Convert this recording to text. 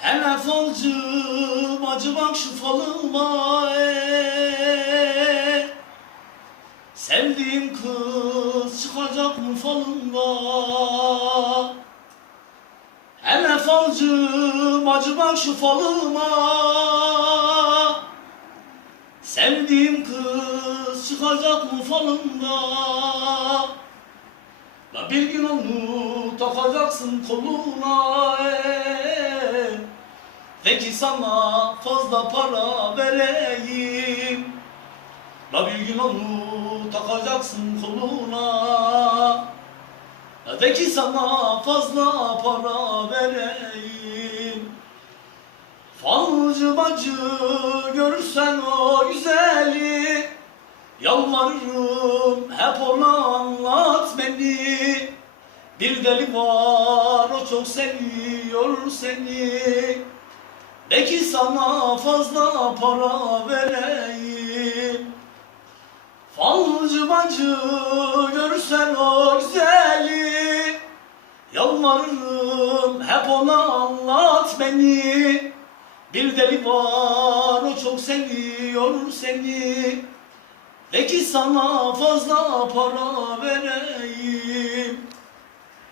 Hele falcım acı bak şu falıma ee. Sevdiğim kız çıkacak mı falımda Hele falcım acı bak şu falıma Sevdiğim kız çıkacak mı falımda La bir gün onu takacaksın koluna ee. Peki sana fazla para vereyim. La bir gün onu takacaksın koluna. De ki sana fazla para vereyim. Falcı bacı görürsen o güzeli Yalvarırım hep ona anlat beni. Bir deli var o çok seviyor seni De ki sana fazla para vereyim? Falcı bacı görsen o güzeli. Yalvarırım hep ona anlat beni. Bir deli var o çok seviyor seni. De ki sana fazla para vereyim